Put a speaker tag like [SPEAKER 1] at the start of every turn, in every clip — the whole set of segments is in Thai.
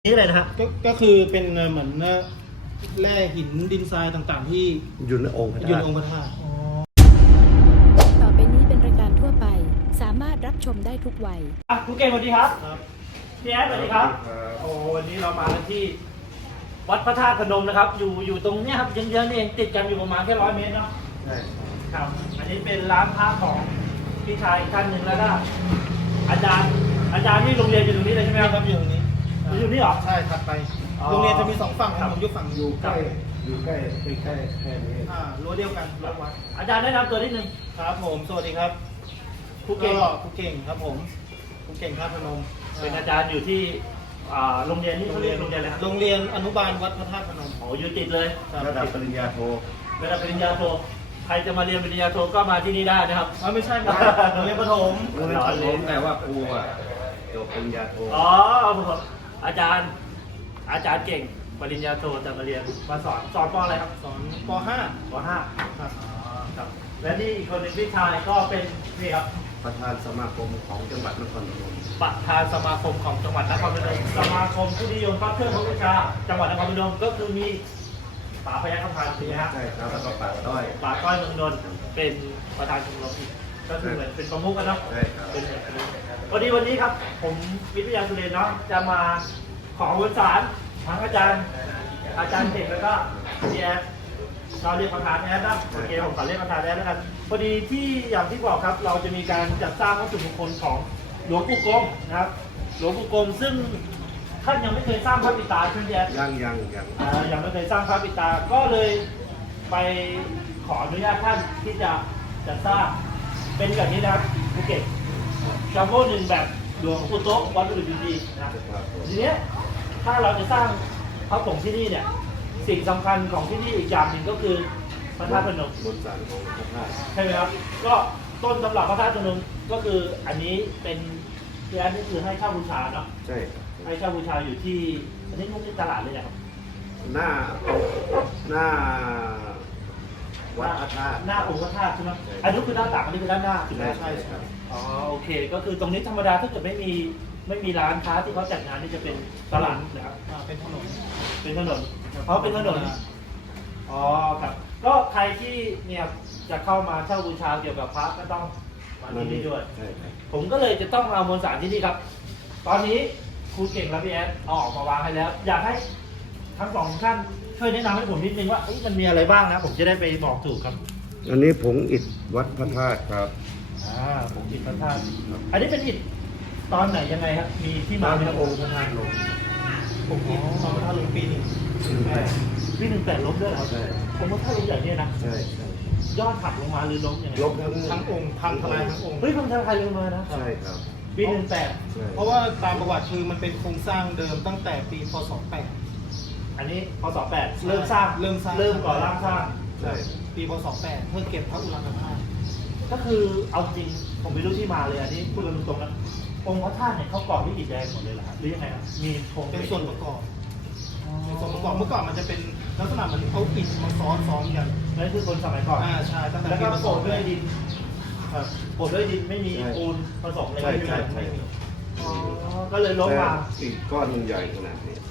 [SPEAKER 1] นี่อะไรนะฮะ
[SPEAKER 2] ก็คือเป็นเหมือนแร่หินดินทรายต่างๆที่
[SPEAKER 3] อยู่ในองค์พระธาตุ
[SPEAKER 2] อยู่ในองค์พระธาตุ
[SPEAKER 4] ต่อไปนี้เป็นรายการทั่วไปสามารถรับชมได้ทุกวัย
[SPEAKER 1] คุณเก่งสวัสดีครับ
[SPEAKER 2] ครับ
[SPEAKER 1] พี่แอดสวัสดีครับโอ้วันนี้เรามากันที่วัดพระธาตุพนมนะครับ อยู่ตรงเนี้ยครับเยื้องๆนี่เองติดกันอยู่ประมาณแค่100 เมตรเนาะ
[SPEAKER 3] ใช่
[SPEAKER 1] ครับอันนี้เป็นร้านพระของพี่ชายอีกท่านหนึ่งแล้วก็อาจารย์ที่โรงเรียนอยู่ตรงนี้เลยใช่ไหม
[SPEAKER 2] นี่
[SPEAKER 1] ค
[SPEAKER 2] ค
[SPEAKER 1] รั
[SPEAKER 2] รั
[SPEAKER 1] บบ
[SPEAKER 2] อยู่ตรงนี้
[SPEAKER 1] อยู่นี่เหรอ
[SPEAKER 2] ใช่ถัดไป
[SPEAKER 1] อ๋อ
[SPEAKER 2] โรงเรียนจะมี2ฝั่งผมอยู่ฝั่ง
[SPEAKER 3] อยู่ใกล้แค่นี้
[SPEAKER 2] รั้วเดียวกันรั้ววัด
[SPEAKER 1] อาจารย์แนะนำตัวนิดนึง
[SPEAKER 2] ครับผมสวัสดีครับ
[SPEAKER 1] ครูเก่ง
[SPEAKER 2] ครูเก่งครับผมครูเก่งท่าตุพนม
[SPEAKER 1] เป็นอาจารย์อยู่ที่โรงเรียนนี่เขาเรียกโรงเรียนอะไรครับ
[SPEAKER 2] โรงเรียนอนุบาลวัดพระธาตุพนม
[SPEAKER 1] โอ้อยู่ติดเลย
[SPEAKER 3] ระดับปริญญาโท
[SPEAKER 1] ระดับปริญญาโทใครจะมาเรียนปริญญาโทก็มาที่นี่ได้นะครับ
[SPEAKER 2] ไม่ใช่ครับโรงเรียนประถม
[SPEAKER 3] โรงเรียนประถมแต่ว่าครูอ่ะจบปริญญาโท
[SPEAKER 1] อ๋ออาจารย์เก่งปริญญาโทจะมาเรียนมาสอนปอะไรครับ
[SPEAKER 2] สอนป
[SPEAKER 1] ป .5
[SPEAKER 2] ครับ
[SPEAKER 1] ครับและนี่อีกคนหนึ่งพี่ชายก็เป็นนี่ครับ
[SPEAKER 3] ประธานสมาคมของจังหวัดนครพนม
[SPEAKER 1] ประธานสมาคมของจังหวัดนครพนมสมาคมผู้นิยมพระเครื่องพระบูชาจังหวัดนครพนมก็คือมีป๋าพยัคฆ์คำพันธ์ถูกไหมฮะ
[SPEAKER 3] ใช่ครับแล้วก็ป่าต้อย
[SPEAKER 1] ป๋าก้อยเมืองนนท์เป็นประธานชมรมอีกก็คือเหมือนเป็นประมุขกันเนาะ
[SPEAKER 3] ใช่ครับ
[SPEAKER 1] เป็นแบบนี้พอดีวันนี้ครับผมวิทยาสุเรนเนาะจะมาขอวนสารทั้งอาจารย์เก่งแล้วก็พี่แอดเราเรียกประธานแอดนะโอเคผมขอเรียกประธานแอดแล้วกันพอดีที่อย่างที่บอกครับเราจะมีการจัดสร้างวัตถุมงคลของหลวงปู่กรมนะครับหลวงปู่กรมซึ่งท่านยังไม่เคยสร้างพระปิตาใช่ไหมพี่แอด
[SPEAKER 3] ยัง
[SPEAKER 1] ยังไม่เคยสร้างพระปิตาก็เลยไปขออนุญาตท่านที่จะจัดสร้างเป็นแบบนี้นะครับภูเก็ตจัมโบ้หนึ่งแบบหลวงปู่โต๊ะวัดอุดมดีนะครับ
[SPEAKER 3] ครับผม
[SPEAKER 1] ทีเนี้ยถ้าเราจะสร้างพระผงที่นี่เนี่ยสิ่งสำคัญของที่นี่อีกอย่างหนึ่งก็คือพระธาตุพนม
[SPEAKER 3] บนสารของพระธาตุ
[SPEAKER 1] ใช่ไหมครับก็ต้นตำรับพระธาตุพนมก็คืออันนี้เป็นที่อันนี้คือให้เช่าบูชาเนาะ
[SPEAKER 3] ใช่ครับ
[SPEAKER 1] ให้เช่าบูชาอยู่ที่อันนี้มันเป็นตลาดเลยนะครับ
[SPEAKER 3] หน้าวัดพระธาตุ
[SPEAKER 1] หน้าองค์พระธาตุใช่ไหมอันนี้คือด้านหลังอันนี้คือด้านหน้าถูกไหม
[SPEAKER 3] ใช่ครับ
[SPEAKER 1] อ๋อโอเค ก็คือตรงนี้ธรรมดาถ้าเกิดไม่มีร้านค้าที่เขาจัดงานนี่จะเป็นตลาดนะครับ
[SPEAKER 2] เป็นถนน
[SPEAKER 1] เป็นถนนเพราะเป็นถนนอ๋อครับก็ใครที่เนี่ยจะเข้ามาเช่าบูชาเกี่ยวกับพระก็ต้องมาที่นี่ด้วย
[SPEAKER 3] ใช่ครับ
[SPEAKER 1] ผมก็เลยจะต้องเอามวลสารที่นี่ครับ ตอนนี้ครูเก่งและพี่แอดเอาออกมาวางให้แล้ว อยากให้ทั้งสองท่านช่วยแนะนำให้ผมนิดนึงว่ามันมีอะไรบ้างนะผมจะได้ไปบอกถูกครับ
[SPEAKER 3] อันนี้ผงอิฐวัดพระธาตุครับ
[SPEAKER 1] ผมอิฐพระธาตุอันนี้เป็นอิฐตอนไหนยังไงครับ มีที่มาไหมครับ
[SPEAKER 3] องค์พระธาตุลง
[SPEAKER 2] ผมคิดตอนพระธาตุลงปีหนึ่ง
[SPEAKER 1] ที่18ล้มด้วยเหรอ
[SPEAKER 3] ใช่
[SPEAKER 1] ผมว่าถ้าล้มใหญ่เนี่ยนะ
[SPEAKER 3] ใช่
[SPEAKER 1] ยอดหักลงมาหรือล้มยังไง
[SPEAKER 3] ลบทั้ง
[SPEAKER 2] ทั้งองค์พังทลายทั้งองค์
[SPEAKER 1] เฮ้ยพังทลายลงมานะ
[SPEAKER 3] ใช่ครับ
[SPEAKER 1] ปี18
[SPEAKER 3] ใช่
[SPEAKER 2] เพราะว่าตามประวัติคือมันเป็นโครงสร้างเดิมตั้งแต่ปีพศ
[SPEAKER 1] อันนี้พศ8เริ่มสร้าง
[SPEAKER 2] เริ่มสร้าง
[SPEAKER 1] เริ่มก่อร่างสร้าง
[SPEAKER 3] ใช่
[SPEAKER 2] 8ปีพศ8เพื่อเก็บพระอุรังคธาตุ
[SPEAKER 1] ก็คือเอาจริงผมไม่รู้ที่มาเลยอันนี้พูดกันตรงๆนะองค์พระธาตุเนี่ยเขาก่อด้วยอิฐแดงหมดเลยเหรอครับหรือยังไงครับมีโครง
[SPEAKER 2] เป็นส่วนประกอบเป็นส่วนประกอบเมื่อก่อนมันจะเป็นลักษณะเหมือนเอาอิฐมาซ้อนกัน
[SPEAKER 1] นั่นคือคนสมัยก่อน
[SPEAKER 2] ใช่ตั้งแต่
[SPEAKER 1] แล้วก็
[SPEAKER 2] ปีพศ
[SPEAKER 1] โปะด้วยดินโปะด้วยดินไม่มีปูนผสมเลย
[SPEAKER 3] ใช่
[SPEAKER 1] ไม่มี
[SPEAKER 3] ใช่
[SPEAKER 1] ไม่
[SPEAKER 3] ใช่
[SPEAKER 1] มีอ๋อก็เลยล้มมา
[SPEAKER 3] อีกก้อนหนึ่งใหญ่ขนาดนี้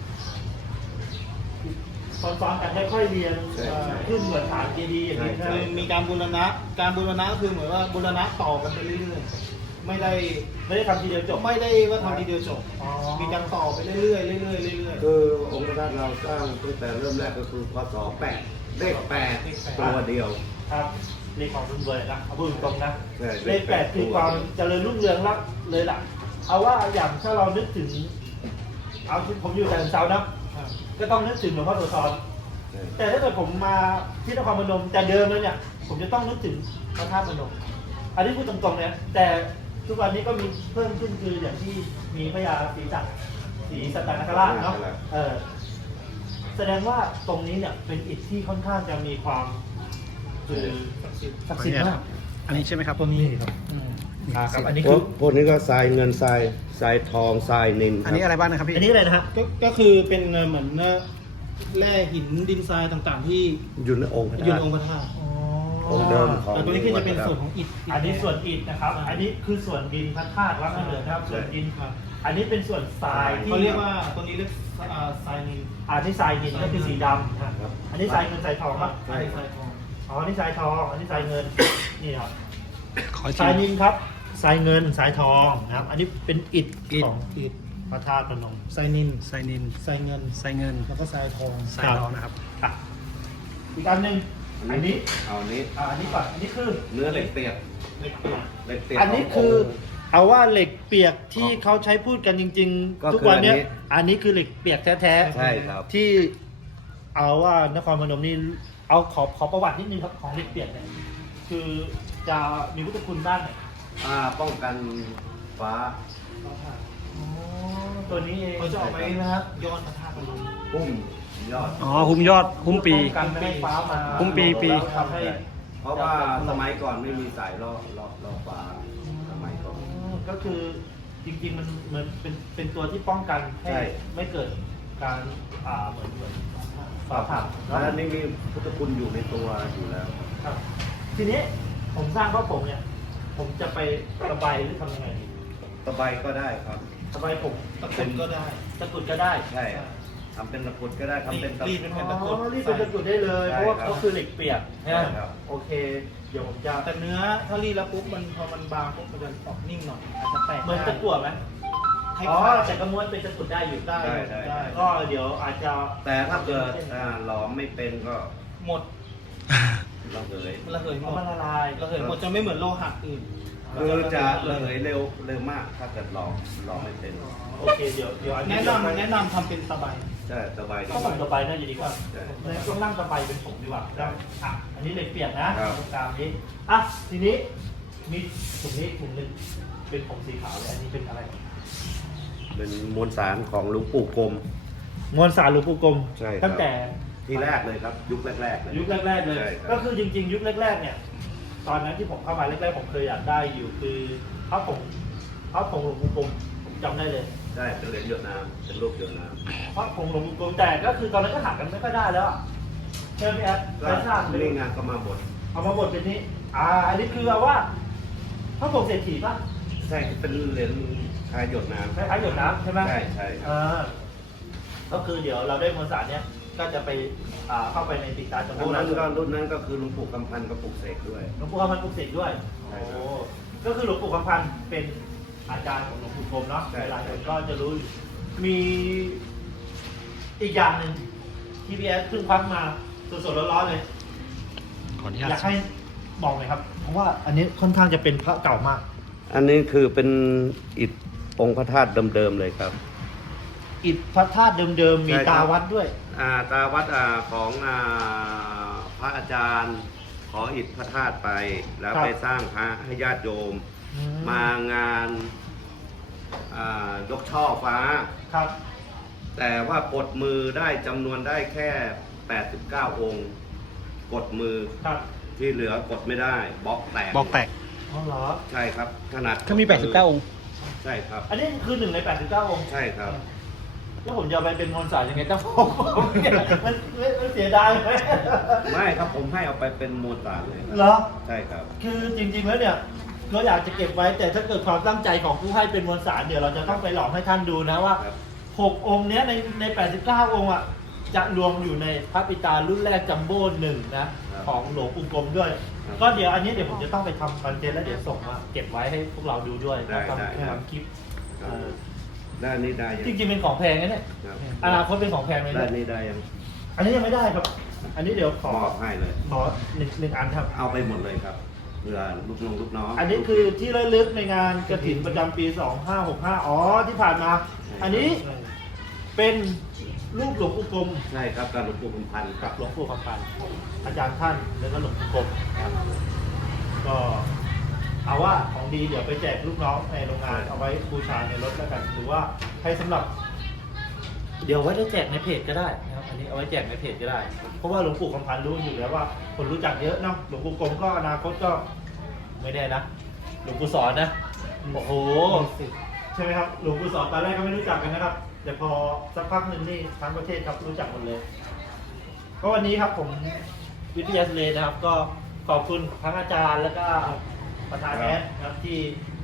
[SPEAKER 1] ซ้อนๆกันค่อยๆเรียน
[SPEAKER 3] ใช่ใช่
[SPEAKER 1] ขึ้นเหมือนฐานเจดีย์อย่างนี้
[SPEAKER 3] ใช่
[SPEAKER 1] ใช่ไหม
[SPEAKER 2] คือมีการบูรณะก็คือเหมือนว่าบูรณะต่อกันไปเรื่อยๆไม่ได้
[SPEAKER 1] ไม่ได้ทำทีเดียวจบ
[SPEAKER 2] ไม่ได้ว่าทำทีเดียวจบ
[SPEAKER 1] อ๋อ
[SPEAKER 2] มีการต่อไปเรื่อยๆเรื่อยๆเรื่อย
[SPEAKER 3] คือองค์พระธาตุเราสร้างตั้งแต่เริ่มแรกก็คือพศ8เลข8ตัวเดียว
[SPEAKER 1] ครับเลขของรุ่นเบอร์นะเอาพูดตรงๆนะ
[SPEAKER 3] ใช่
[SPEAKER 1] เลข8คือความเจริญรุ่งเรืองรักเลยล่ะเอาว่าอย่างถ้าเรานึกถึงเอาที่ผมอยู่แต่เช้านะ
[SPEAKER 2] ๆครับ
[SPEAKER 1] ก็ต้องนึกถึงหลวงพ่อโสธร
[SPEAKER 3] ใช่
[SPEAKER 1] แต่ถ้าเกิดผมมาที่นครพนมแต่เดิมแล้วเนี่ย ผมจะต้องนึกถึงพระธาตุพนม อันนี้พูดตรงๆเนี่ยแต่ทุกวันนี้ก็มีเพิ่มขึ้นคืออย่างที่มีพญาศรีสัตนคราชเนาะแสดงว่าตรงนี้เนี่ยเป็นอิฐที่ค่อนข้างจะมีความคือศักดิ์สิทธิ์มาก
[SPEAKER 5] อันนี้ใช่ไหมครับ
[SPEAKER 1] ตัวนี้ครับครับอันนี้
[SPEAKER 3] พ
[SPEAKER 1] คื
[SPEAKER 3] ว
[SPEAKER 1] อก
[SPEAKER 3] พวกนี้ก็ทรายเงินทรายทองทรายนิน
[SPEAKER 5] อันนี้อะไรบ้างนะครับพี่
[SPEAKER 1] อันนี้อะไรนะฮะ
[SPEAKER 2] ก็คือเป็นเหมือนแร่หินดินทรายต่างๆที่
[SPEAKER 3] อยู่ในองค์พระ
[SPEAKER 2] อยู่
[SPEAKER 3] ธา
[SPEAKER 2] ใน
[SPEAKER 3] ตุ
[SPEAKER 2] องค์พระธาตุ
[SPEAKER 3] องค์เดิมของ
[SPEAKER 2] แต่ตัวนี้คือจะเป็นส่วนของอิฐ
[SPEAKER 1] อันนี้ส่วนอิฐนะครับ อันนี้คือส่วนดินพระธาตุวัดนั่นเลยนะครับ ส่วนดินอันนี้เป็นส่วนทรายที่
[SPEAKER 2] เขาเรียกว่าตัวนี้เรียกทรายนิน
[SPEAKER 1] ที่ทรายหินก็คือสีดำนะครับอันนี้ทรายเงินทรายทองครับ
[SPEAKER 2] ทรายทรายทอง
[SPEAKER 1] อ๋ออันนี้ทรายทองอันนี้ทรายเงินนี่ครับ
[SPEAKER 5] ขอ
[SPEAKER 1] ท
[SPEAKER 5] ชิ
[SPEAKER 1] ราย
[SPEAKER 5] ม
[SPEAKER 1] นินครับทรายเงินทรายทองนะครับ อันนี้เป็นอิฐ
[SPEAKER 5] อิฐ
[SPEAKER 1] ของ
[SPEAKER 2] อิฐ
[SPEAKER 1] พระธาตุพนม
[SPEAKER 2] ทรายนิน
[SPEAKER 5] ไซนิน
[SPEAKER 2] ทรายเงิน
[SPEAKER 5] ไซเงิน
[SPEAKER 2] แล้วก็ทรายทอง
[SPEAKER 5] ไซทองนะครับ
[SPEAKER 1] อ่ะอีกอันหนึ่งอันนี้
[SPEAKER 3] เอานี้
[SPEAKER 1] อันนี้ก่อนอันนี้คือ
[SPEAKER 3] เนื้อเหล็กเปียก
[SPEAKER 2] เล็กเปียก
[SPEAKER 3] เหล็กเปียก
[SPEAKER 1] อันนี้คือเอาว่าเหล็กเปียกที่เขาใช้พูดกันจริง
[SPEAKER 3] ก็
[SPEAKER 1] ๆ
[SPEAKER 3] คือ
[SPEAKER 1] ทุกวันเนี้ย
[SPEAKER 3] อันนี้
[SPEAKER 1] อันนี้คือเหล็กเปียกแท้
[SPEAKER 3] ใช่ครับ
[SPEAKER 1] ที่เอาว่านครพนมนี่เอาขอประวัตินิดนึงครับของเหล็กเปียกเนี่ยคือจะมีพุทธคุณด้านไหน
[SPEAKER 3] ป้องกันฟ้า
[SPEAKER 1] อ๋อตัวนี้เอง
[SPEAKER 2] เขาจะออกไปนะครับยอดพระธาตุพนม
[SPEAKER 3] พุ่มยอด
[SPEAKER 5] อ๋อ หุ้มยอด หุ้มปี
[SPEAKER 1] ป้องกันไม่ให้ฟ้ามา
[SPEAKER 5] หุ้มปี
[SPEAKER 1] แล้วทำให้
[SPEAKER 3] เพราะว่าสมัยก่อนไม่มีสายล่อฟ้าสมัยก่อน
[SPEAKER 1] ก็คือจริงๆมันเหมือนเป็นตัวที่ป้องกันให้
[SPEAKER 3] ใช่
[SPEAKER 1] ไม่เกิดการเหมือนฟ้าผ่า
[SPEAKER 3] แล้วอันนี้มีพุทธคุณอยู่ในตัวอยู่แล้ว
[SPEAKER 1] ครับ ทีนี้ผมสร้างพระผงเนี่ย ผมจะไประบายหรือทำยังไงดี
[SPEAKER 3] ตะไบก็ได้ครับ
[SPEAKER 1] ระบายผม
[SPEAKER 2] ตะกรุดก็ได้
[SPEAKER 1] ตะกรุดก็ได้
[SPEAKER 3] ใช่ทำเป็นตะกรุดก็ได้ทำเป็นตะ
[SPEAKER 2] รีดเป็นแผ่นตะกรุด
[SPEAKER 1] อ๋อรีดเป็นตะกรุดได้เลย
[SPEAKER 3] ใช่
[SPEAKER 1] เพราะว่า
[SPEAKER 3] ครับ
[SPEAKER 1] เขาคือเหล็กเปียก
[SPEAKER 3] ใช่ครับ
[SPEAKER 1] โอเค เดี๋ยวผมจะ
[SPEAKER 2] แต่เนื้อถ้ารีดแล้วปุ๊บมันพอมันบางปุ๊บมันจะออกนิ่มหน่อยอาจจะแตก
[SPEAKER 1] เหมือนตะกั่วไหม
[SPEAKER 2] ให้
[SPEAKER 1] อ๋อ
[SPEAKER 2] ขาด
[SPEAKER 1] แต่กระม้วนเป็นตะกรุดได้อยู่
[SPEAKER 2] ได้
[SPEAKER 3] ได้
[SPEAKER 1] ก็เดี๋ยวอาจจะ
[SPEAKER 3] แต่ถ้าเกิดหลอมไม่เป็นก็
[SPEAKER 2] หมด
[SPEAKER 3] ระเหย
[SPEAKER 2] ระเหยหม
[SPEAKER 1] เอา
[SPEAKER 2] ด
[SPEAKER 1] มาละลาย
[SPEAKER 2] ระเหยหมดจะไม่เหมือนโลหะอื่น
[SPEAKER 3] คือจะระเหยเร็วมาก ถ้าเกิดหลอมไม่เป็น
[SPEAKER 1] โอเคเดี๋ยวอันนี้
[SPEAKER 2] แนะนำทำเป็นตะไบ
[SPEAKER 3] ใช่ตะไบ
[SPEAKER 1] ก็ผมตะไบน่าจะดีกว่า
[SPEAKER 3] ใช่
[SPEAKER 1] ต้องนั่งตะไบเป็นผมดีกว่า
[SPEAKER 3] ได้
[SPEAKER 1] อ่ะอันนี้เหล็กเปียกนะครับ ตรงกลางนี้อ่ะทีนี้มีถุงนี้ถุงหนึงเป็นผมสีขาวเลยอันนี้เป็นอะไร
[SPEAKER 3] เป็นมวลสารของหลวงปู่กรม
[SPEAKER 1] มวลสารหลวงปู่กรม
[SPEAKER 3] ใช่ครับ
[SPEAKER 1] ตั้งแต่
[SPEAKER 3] ที่แรกเลยครับ ยุคแรกๆเลย
[SPEAKER 1] ยุคแรกๆเลย
[SPEAKER 3] ใช่ครับ
[SPEAKER 1] ก็คือจริงๆ ยุคแรกๆเนี่ย ตอนนั้นที่ผมเข้ามาแรกๆผมเคยอยากได้อยู่คือพระผงหลวงปู่กรมผมจำได้เลย
[SPEAKER 3] ใช่เป็นเหรียญหยดน้ำเป็นรูปหยดน้
[SPEAKER 1] พระผงหลวงปู่กรมแต่ก็คือตอนนั้นก็หากันไม่ค่อยได้แล้วอะใช่ไหมพี่แอด
[SPEAKER 3] ำ
[SPEAKER 1] ไปสร้างเลย
[SPEAKER 3] นี่งานก็มาบด
[SPEAKER 1] เอามาบดเป็นนี้ อันนี้คือเอาว่าพระผงเศรษฐีป่ะ
[SPEAKER 3] ใช่เป็นเหรียญคล้ายหยดน้ำ
[SPEAKER 1] คล้ายๆหยดน้ำใช่ไหม
[SPEAKER 3] ใช่ครับ
[SPEAKER 1] ก็คือเดี๋ยวเราได้มวลสารเนี้ยก็จะไปเข้าไปในติดตาจังห
[SPEAKER 3] รุ่น
[SPEAKER 1] วั
[SPEAKER 3] นั้
[SPEAKER 1] ด
[SPEAKER 3] นก็รุ่นนั้นก็คือหลวงปู่กำพันธ์ก็ปลูกเสกด้วย
[SPEAKER 1] หลวงปู่คำพันธ์ปลุกเสกด้วย
[SPEAKER 3] ใช่
[SPEAKER 1] โอ้
[SPEAKER 3] ครับ
[SPEAKER 1] ก็คือหลวงปู่คำพันธ์เป็นอาจารย์ของหลวงปู่กรมเนาะ
[SPEAKER 3] ใช่
[SPEAKER 1] หลายคนก็จะรู้อยู่มีอีกอย่างหนึ่งที่พี่แอดเพิ่งควักมาสดๆร้อนๆเลย
[SPEAKER 5] ขออนุญา
[SPEAKER 1] อยาก
[SPEAKER 5] ต
[SPEAKER 1] ให้บอกหน่อยครับ เพราะว่าอันนี้ค่อนข้างจะเป็นพระเก่ามาก
[SPEAKER 3] อันนี้คือเป็นอิฐองค์พระธาตุเดิมๆเลยครับ
[SPEAKER 1] อิฐพระธาตุเดิมๆมี
[SPEAKER 3] ใช่ครับ
[SPEAKER 1] ตาวัดด้วย
[SPEAKER 3] ตาวัดของพระอาจารย์ขออิฐพระธาตุไป แล้ว
[SPEAKER 1] ครับ
[SPEAKER 3] ไปสร้างพระให้ญาติโยม มางานยกช่อฟ้า
[SPEAKER 1] ครับ
[SPEAKER 3] แต่ว่ากดมือได้จำนวนได้แค่ 89 องค์ กดมือ
[SPEAKER 1] ครับ
[SPEAKER 3] ที่เหลือกดไม่ได้บล็อกแตก
[SPEAKER 5] บอกแตก
[SPEAKER 1] อ๋อเหรอ
[SPEAKER 3] ใช่ครับขนาด
[SPEAKER 5] ก็มี 89 องค์
[SPEAKER 3] ใช่ครับ
[SPEAKER 1] อันนี้คือ1 ใน 89 องค์
[SPEAKER 3] ใช่ครับ
[SPEAKER 1] แล้วผมจะเอาไปเป็นมวลสารยังไงครับผมเนี่ยมันเสียดายไหม
[SPEAKER 3] ไม่ครับผมให้เอาไปเป็นมวลสารเลยครับ
[SPEAKER 1] เหรอ
[SPEAKER 3] ใช่ครับ
[SPEAKER 1] คือจริงๆแล้วเนี่ยเราอยากจะเก็บไว้แต่ถ้าเกิดความตั้งใจของผู้ให้เป็นมวลสารเดี๋ยวเราจะต้องไปหลอมให้ท่านดูนะว่า
[SPEAKER 3] ครับ
[SPEAKER 1] 6 องค์เนี้ยใน89 องค์อ่ะจะรวมอยู่ในพระปิตารุ่นแรกจัมโบ้1นะของหลวงปู่กรมด้วย ก็เดี๋ยวอันนี้เดี๋ยวผมจะต้องไปทำคอนเทนต์แล้วเดี๋ยวส่งมาเก็บไว้ให้พวกเราดูด้วย
[SPEAKER 3] ได้
[SPEAKER 1] ทำ
[SPEAKER 3] ได้
[SPEAKER 1] ทำคลิป
[SPEAKER 3] ครับด้านนี้ได้ยัง
[SPEAKER 1] จริงๆเป็นของแพงนะเนี่ย
[SPEAKER 3] ครับ
[SPEAKER 1] อนาคตเป็นของแพงเลย
[SPEAKER 3] ด้าน
[SPEAKER 1] เนี่ย
[SPEAKER 3] นี้ได้ยัง
[SPEAKER 1] อันนี้ยังไม่ได้ครับ อันนี้เดี๋ยวขอ
[SPEAKER 3] มอบให้เลย
[SPEAKER 1] ขอหนึ่งอันครับ
[SPEAKER 3] เอาไปหมดเลยครับเพื่อลูกน้อง
[SPEAKER 1] อันนี้คือที่ระลึกในงานกฐินประจำปี 2565 อ๋อ ที่ผ่านมา อันนี้เป็นรูปหลวงปู่กรม
[SPEAKER 3] ใช่ครับการหลวงปู่คำพันธ์ค
[SPEAKER 1] กั
[SPEAKER 3] รั
[SPEAKER 1] บบ หลวงปู่คำพันธ์อาจารย์ท่านแล้วก็หลวงปู่กรมก็เอาว่าของดีเดี๋ยวไปแจกลูกน้องในโรงงานเอาไว้บูชาในรถแล้วกันหรือว่าให้สำหรับ เดี๋ยวไว้ได้แจกในเพจก็ได้นะครับ อันนี้เอาไว้แจกในเพจก็ได้ เพราะว่าหลวงปู่คำพันธ์รู้อยู่แล้วว่าคนรู้จักเยอะเนาะ หลวงปู่กรมก็อนาคตก็ไม่แน่นะ หลวงปู่สอนนะ โอ้โห ใช่ไหมครับ หลวงปู่สอนตอนแรกก็ไม่รู้จักกันนะครับ แต่พอสักพักหนึ่งนี่ทั้งประเทศครับรู้จักหมดเลย ก็วันนี้ครับผมวิทยาสุเรนนะครับ ก็ขอบคุณทั้งอาจารย์แล้วก็ประธานแอดนะครับที่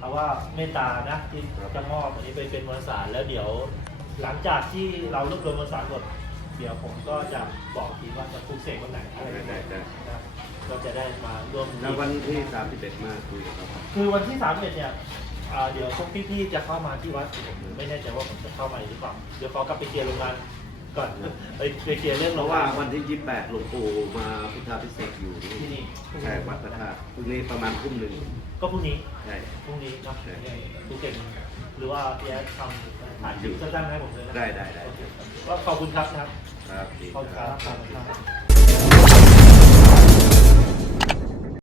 [SPEAKER 1] เขาว่าเมตตานะที่จะมอบอันนี้ไปเป็นมวลสารแล้วเดี๋ยวหลังจากที่เรารวบรวมมวลสารหมดเดี๋ยวผมก็จะบอกทีว่าจะปลูกเสกวันไหนอะไรยังไงนะก็จะได้มาร่วม
[SPEAKER 3] แล้ววันที่31มาคุยกับเขา
[SPEAKER 1] คือวันที่31เนี่ยเดี๋ยวพวกพี่ๆจะเข้ามาที่วัดผมไม่แน่ใจว่าผมจะเข้ามาหรือเปล่าเดี๋ยวขอกลับไปเคลียร์โรงงานก่อนไปเคลียร์เรื่อง
[SPEAKER 3] เพ
[SPEAKER 1] โรง
[SPEAKER 3] ราะว่า
[SPEAKER 1] งาน
[SPEAKER 3] วันที่28หลวงปู่มาพุทธาพิเศษกอยู่
[SPEAKER 1] ที่
[SPEAKER 3] ที่
[SPEAKER 1] นี่
[SPEAKER 3] ใช่วัดพระธาตุพรุ่งนี้ประมาณทุ่มหนึ่ง
[SPEAKER 1] ก็พรุ่งนี้
[SPEAKER 3] ใช่
[SPEAKER 1] พรุ่งนี้เนาะ
[SPEAKER 3] ใช่
[SPEAKER 1] ดูเก่งหรือว่าพี่แอดทำถ่ายคลิปสั้นๆให้ผมเลยนะ
[SPEAKER 3] ได้
[SPEAKER 1] โอเคก็ขอบคุณครับนะครับ
[SPEAKER 3] ครับดี
[SPEAKER 1] ขอบคุณ
[SPEAKER 3] ค
[SPEAKER 1] ค
[SPEAKER 3] รั
[SPEAKER 1] รับ บ